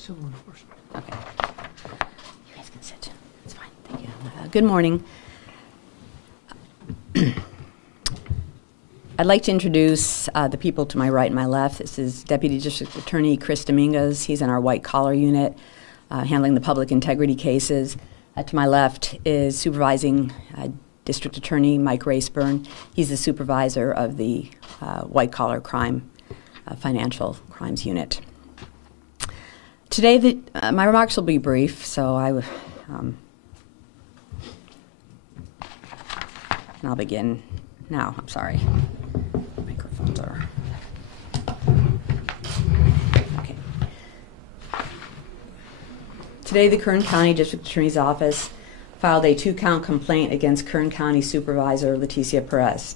Civil enforcement. Okay. You guys can sit. It's fine. Thank you. Good morning. I'd like to introduce the people to my right and my left. This is Deputy District Attorney Chris Dominguez. He's in our white collar unit handling the public integrity cases. To my left is Supervising District Attorney Mike Raceburn. He's the supervisor of the white collar crime financial crimes unit. Today, my remarks will be brief, so and I'll begin now. I'm sorry. Microphones are. Okay. Today, the Kern County District Attorney's Office filed a 2-count complaint against Kern County Supervisor Leticia Perez.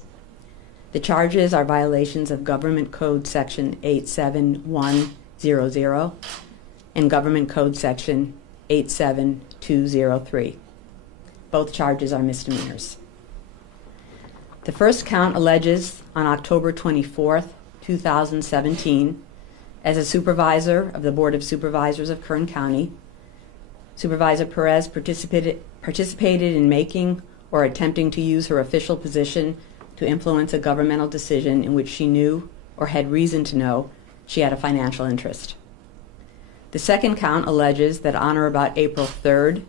The charges are violations of Government Code Section 87100 and Government Code Section 87203. Both charges are misdemeanors. The first count alleges on October 24th, 2017, as a supervisor of the Board of Supervisors of Kern County, Supervisor Perez participated in making or attempting to use her official position to influence a governmental decision in which she knew or had reason to know she had a financial interest. The second count alleges that on or about April 3rd,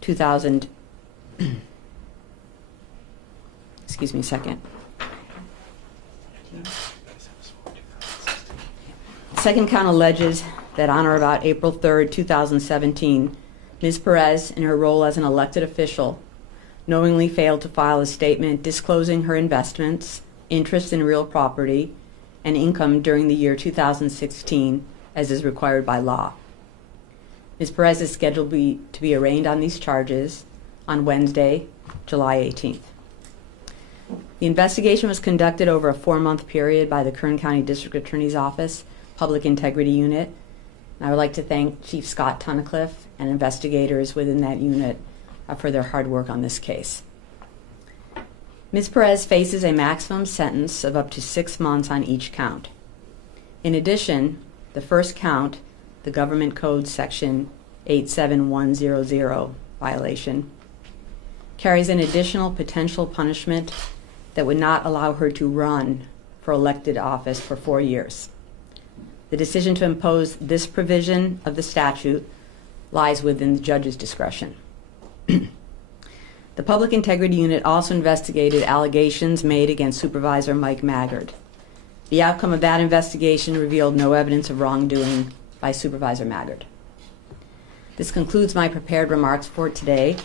2000, excuse me a second. The second count alleges that on or about April 3rd, 2017, Ms. Perez, in her role as an elected official, knowingly failed to file a statement disclosing her investments, interest in real property, and income during the year 2016, as is required by law. Ms. Perez is scheduled to be arraigned on these charges on Wednesday, July 18th. The investigation was conducted over a 4-month period by the Kern County District Attorney's Office Public Integrity Unit. And I would like to thank Chief Scott Tunnicliffe and investigators within that unit for their hard work on this case. Ms. Perez faces a maximum sentence of up to 6 months on each count. In addition, the first count, the Government Code Section 87100 violation, carries an additional potential punishment that would not allow her to run for elected office for 4 years. The decision to impose this provision of the statute lies within the judge's discretion. The Public Integrity Unit also investigated allegations made against Supervisor Mike Maggard. The outcome of that investigation revealed no evidence of wrongdoing by Supervisor Maggard. This concludes my prepared remarks for today.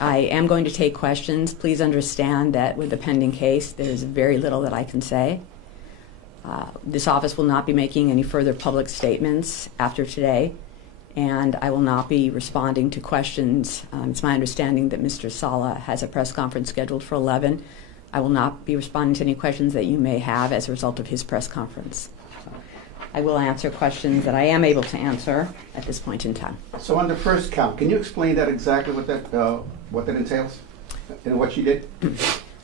I am going to take questions. Please understand that with the pending case, there is very little that I can say. This office will not be making any further public statements after today, and I will not be responding to questions. It's my understanding that Mr. Sala has a press conference scheduled for 11. I will not be responding to any questions that you may have as a result of his press conference. I will answer questions that I am able to answer at this point in time. So on the first count, can you explain that exactly what that entails and what she did?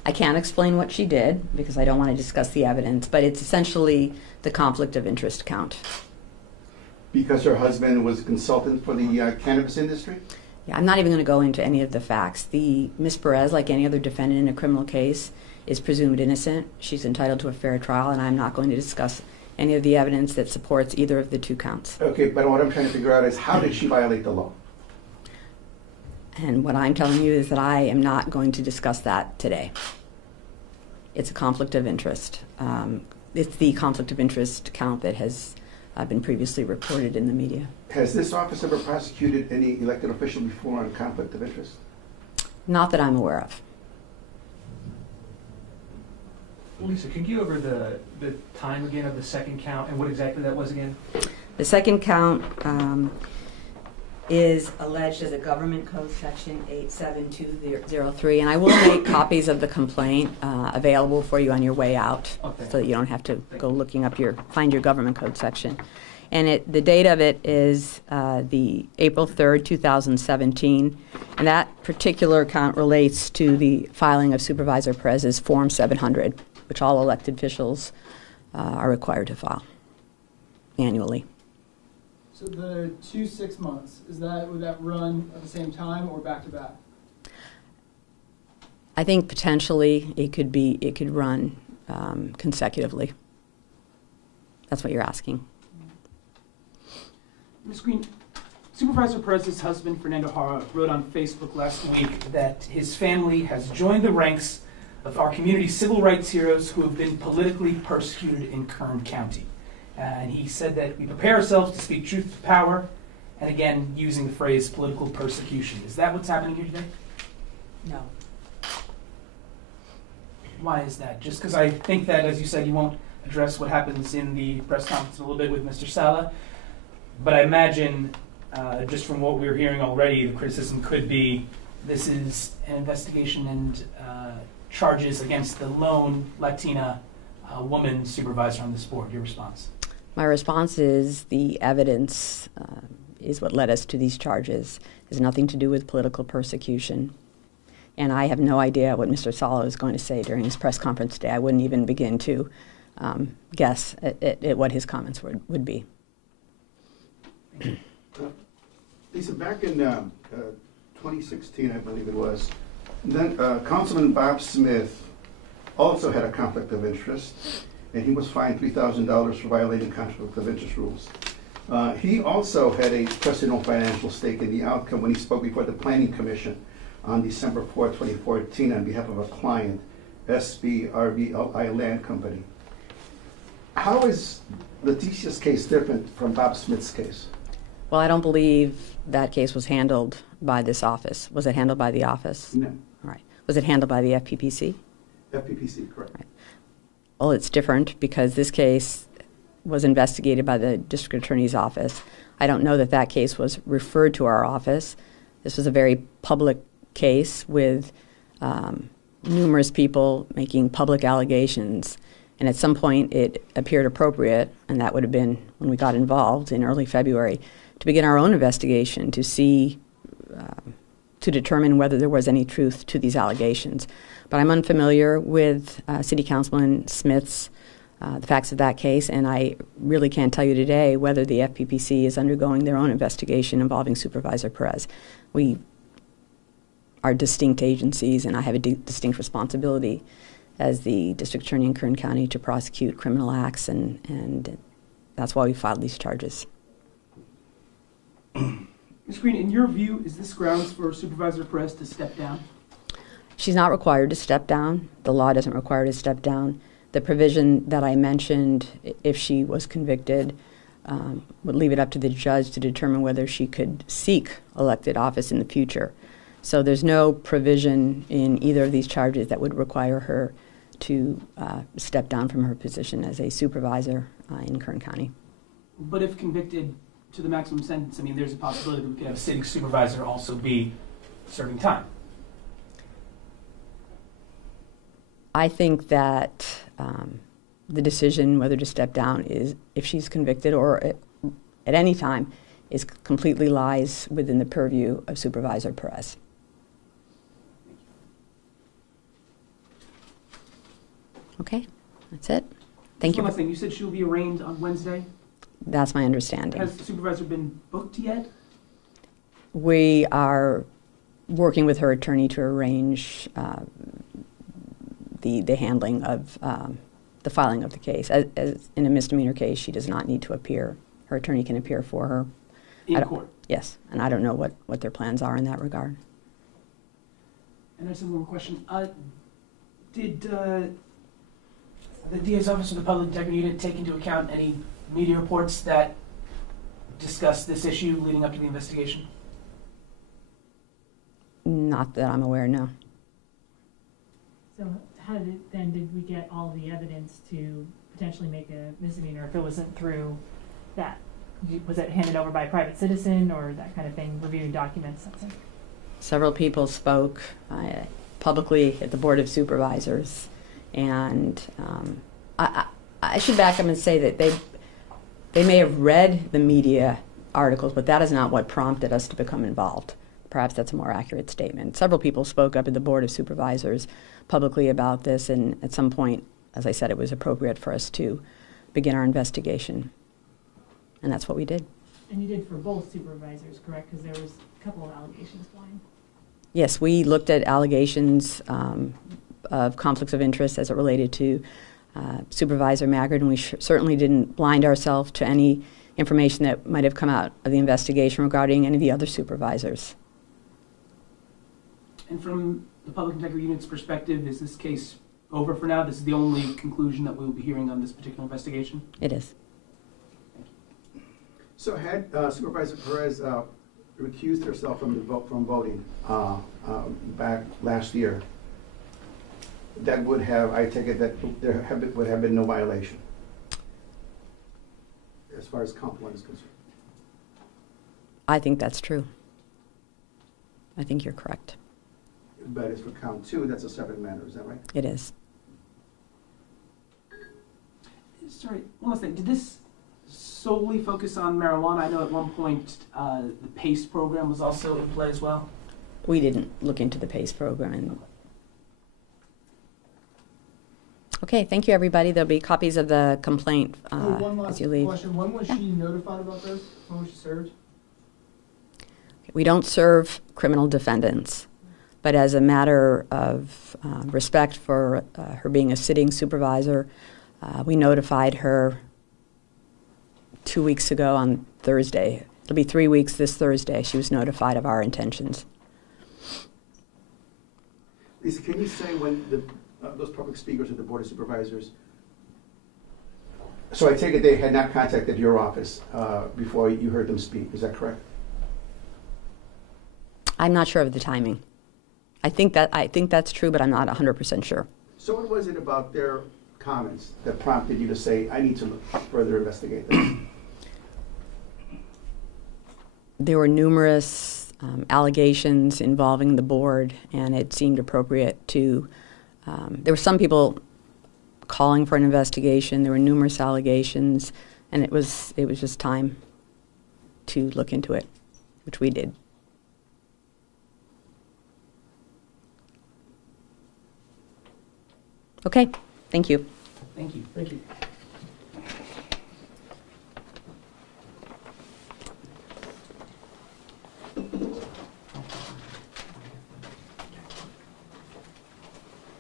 I can't explain what she did because I don't want to discuss the evidence, but it's essentially the conflict of interest count. Because her husband was a consultant for the cannabis industry? Yeah, I'm not even going to go into any of the facts. Ms. Perez, like any other defendant in a criminal case, is presumed innocent. She's entitled to a fair trial, and I'm not going to discuss any of the evidence that supports either of the 2 counts. Okay, but what I'm trying to figure out is how did she violate the law? And what I'm telling you is that I am not going to discuss that today. It's a conflict of interest. It's the conflict of interest count that has been previously reported in the media. Has this office ever prosecuted any elected official before on conflict of interest? Not that I'm aware of. Lisa, can you go over the time again of the second count and what exactly that was again? The second count is alleged as a Government Code Section 87203, and I will make copies of the complaint available for you on your way out, okay, so that you don't have to go looking up find your Government Code section. And the date of it is the April 3rd, 2017, and that particular count relates to the filing of Supervisor Perez's Form 700, which all elected officials are required to file annually. So the 2 6 months, would that run at the same time or back to back? I think potentially it could run consecutively. That's what you're asking. Ms. Green, Supervisor Perez's husband, Fernando Hara, wrote on Facebook last week that his family has joined the ranks of our community's civil rights heroes who have been politically persecuted in Kern County. And he said that we prepare ourselves to speak truth to power, and again, using the phrase political persecution. Is that what's happening here today? No. Why is that? Just because I think that, as you said, you won't address what happens in the press conference a little bit with Mr. Sala, but I imagine, just from what we're hearing already, the criticism could be this is an investigation and charges against the lone Latina woman supervisor on this board. Your response? My response is the evidence is what led us to these charges. It has nothing to do with political persecution. And I have no idea what Mr. Sala is going to say during his press conference today. I wouldn't even begin to guess at what his comments would be. Lisa, back in 2016, I believe it was, then Councilman Bob Smith also had a conflict of interest, and he was fined $3,000 for violating conflict of interest rules. He also had a personal financial stake in the outcome when he spoke before the Planning Commission on December 4, 2014, on behalf of a client, SBRBLI Land Company. How is Leticia's case different from Bob Smith's case? Well, I don't believe that case was handled by this office. Was it handled by the office? No. All right. Was it handled by the FPPC? FPPC, correct. Right. Well, it's different because this case was investigated by the district attorney's office. I don't know that that case was referred to our office. This was a very public case with numerous people making public allegations. And at some point it appeared appropriate, and that would have been when we got involved in early February, to begin our own investigation to see, to determine whether there was any truth to these allegations. But I'm unfamiliar with City Councilman Smith's, the facts of that case, and I really can't tell you today whether the FPPC is undergoing their own investigation involving Supervisor Perez. We are distinct agencies, and I have a distinct responsibility as the district attorney in Kern County to prosecute criminal acts, and that's why we filed these charges. Ms. Green, in your view, is this grounds for Supervisor Perez to step down? She's not required to step down. The law doesn't require her to step down. The provision that I mentioned, if she was convicted, would leave it up to the judge to determine whether she could seek elected office in the future. So there's no provision in either of these charges that would require her to step down from her position as a supervisor in Kern County. But if convicted to the maximum sentence, I mean, there's a possibility that we could have a sitting supervisor also be serving time. I think that the decision whether to step down is, if she's convicted or at any time, is completely lies within the purview of Supervisor Perez. Okay, that's it. Thank you. One last thing, you said she'll be arraigned on Wednesday. That's my understanding. Has the supervisor been booked yet? We are working with her attorney to arrange the handling of the filing of the case. As in a misdemeanor case, she does not need to appear. Her attorney can appear for her. In court? Yes, and I don't know what their plans are in that regard. And there's one more question. Did the DA's Office of the Public Integrity Unit take into account any media reports that discuss this issue leading up to the investigation? Not that I'm aware, no. So how did we get all the evidence to potentially make a misdemeanor if it wasn't through that? Was it handed over by a private citizen or that kind of thing, reviewing documents? Several people spoke publicly at the Board of Supervisors, and I should back up and say that they may have read the media articles, but that is not what prompted us to become involved. Perhaps that's a more accurate statement. Several people spoke up at the Board of Supervisors publicly about this, and at some point, as I said, it was appropriate for us to begin our investigation. And that's what we did. And you did for both supervisors, correct? Because there was a couple of allegations flying. Yes, we looked at allegations of conflicts of interest as it related to Supervisor Maggard, and we certainly didn't blind ourselves to any information that might have come out of the investigation regarding any of the other supervisors. And from the Public Integrity Unit's perspective, is this case over for now? This is the only conclusion that we will be hearing on this particular investigation? It is. So had Supervisor Perez recused herself from voting back last year, that would have, I take it that would have been no violation as far as count one is concerned. I think that's true. I think you're correct. But as for count two, that's a separate matter, is that right? It is. Sorry, one last thing. Did this solely focus on marijuana? I know at one point the PACE program was also in play as well. We didn't look into the PACE program. Okay, thank you, everybody. There'll be copies of the complaint One last as you leave. question. When was she notified about this? When was she served? We don't serve criminal defendants, but as a matter of respect for her being a sitting supervisor, we notified her 2 weeks ago on Thursday. It'll be 3 weeks this Thursday. She was notified of our intentions. Lisa, can you say when those public speakers at the Board of Supervisors, so I take it they had not contacted your office before you heard them speak, is that correct? I'm not sure of the timing. I think that's true, but I'm not 100% sure. So what was it about their comments that prompted you to say, I need to further investigate this? There were numerous allegations involving the board, and it seemed appropriate to, there were some people calling for an investigation. There were numerous allegations, and it was just time to look into it, which we did. Okay, thank you. Thank you. Thank you.